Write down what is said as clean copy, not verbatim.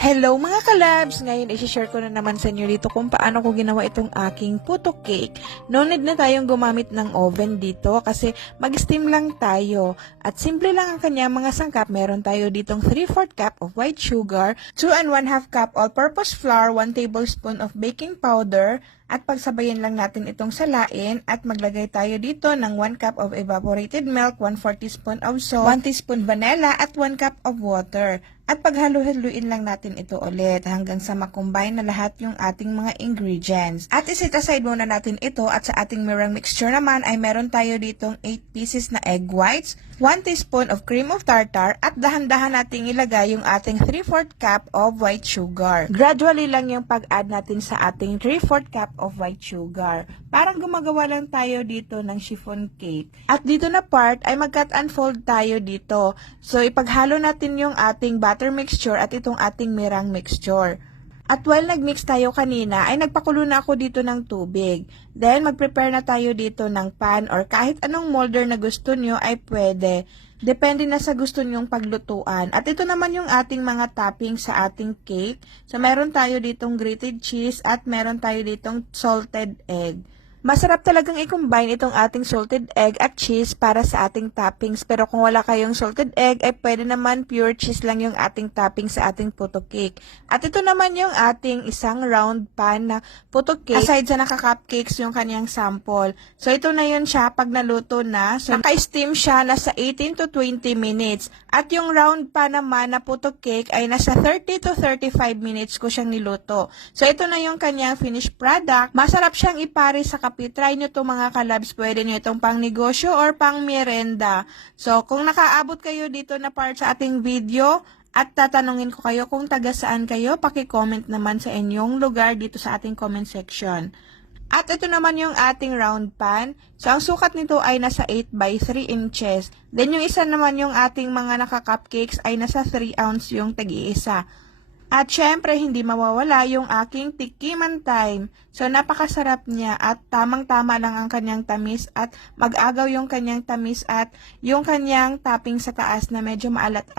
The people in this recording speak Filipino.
Hello mga kalabs! Ngayon isi-share ko na naman sa inyo dito kung paano ko ginawa itong aking puto cake. No need na tayong gumamit ng oven dito kasi mag-steam lang tayo. At simple lang ang kanyang mga sangkap. Meron tayo ditong 3/4 cup of white sugar, 2 and 1/2 cup all-purpose flour, 1 tablespoon of baking powder, at pagsabayin lang natin itong salain at maglagay tayo dito ng 1 cup of evaporated milk, 1/4 teaspoon of salt, 1 teaspoon vanilla at 1 cup of water. At paghalo-haluin lang natin ito ulit hanggang sa makombine na lahat yung ating mga ingredients. At iset aside muna natin ito at sa ating meringue mixture naman ay meron tayo ditong 8 pieces na egg whites, 1 teaspoon of cream of tartar at dahan-dahan nating ilagay yung ating 3/4 cup of white sugar. Gradually lang yung pag-add natin sa ating 3/4 cup of white sugar. Parang gumagawa lang tayo dito ng chiffon cake. At dito na part ay mag-cut and fold tayo dito. So ipaghalo natin yung ating butter mixture at itong ating meringue mixture. At while nag-mix tayo kanina, ay nagpakulo na ako dito ng tubig. Then, mag-prepare na tayo dito ng pan or kahit anong molder na gusto nyo ay pwede. Depende na sa gusto nyong paglutuan. At ito naman yung ating mga topping sa ating cake. So, meron tayo ditong grated cheese at meron tayo ditong salted egg. Masarap talagang i-combine itong ating salted egg at cheese para sa ating toppings. Pero kung wala kayong salted egg, ay pwede naman pure cheese lang yung ating topping sa ating puto cake. At ito naman yung ating isang round pan na puto cake. Aside sa naka-cupcakes yung kanyang sample. So ito na yun siya pag naluto na. So naka-steam siya nasa 18 to 20 minutes. At yung round pan naman na puto cake ay nasa 30 to 35 minutes ko siyang niluto. So ito na yung kanyang finished product. Masarap siyang ipare sa kape. Try nyo to mga kalabs. Pwede nyo itong pang negosyo or pang merienda. So, kung nakaabot kayo dito na part sa ating video at tatanungin ko kayo kung taga saan kayo, paki-comment naman sa inyong lugar dito sa ating comment section. At ito naman yung ating round pan. So, ang sukat nito ay nasa 8 by 3 inches. Then, yung isa naman yung ating mga naka-cupcakes ay nasa 3 ounce yung tag-iisa. At syempre, hindi mawawala yung aking tikiman time. So, napakasarap niya at tamang-tama lang ang kanyang tamis at mag-agaw yung kanyang tamis at yung kanyang topping sa taas na medyo maalat.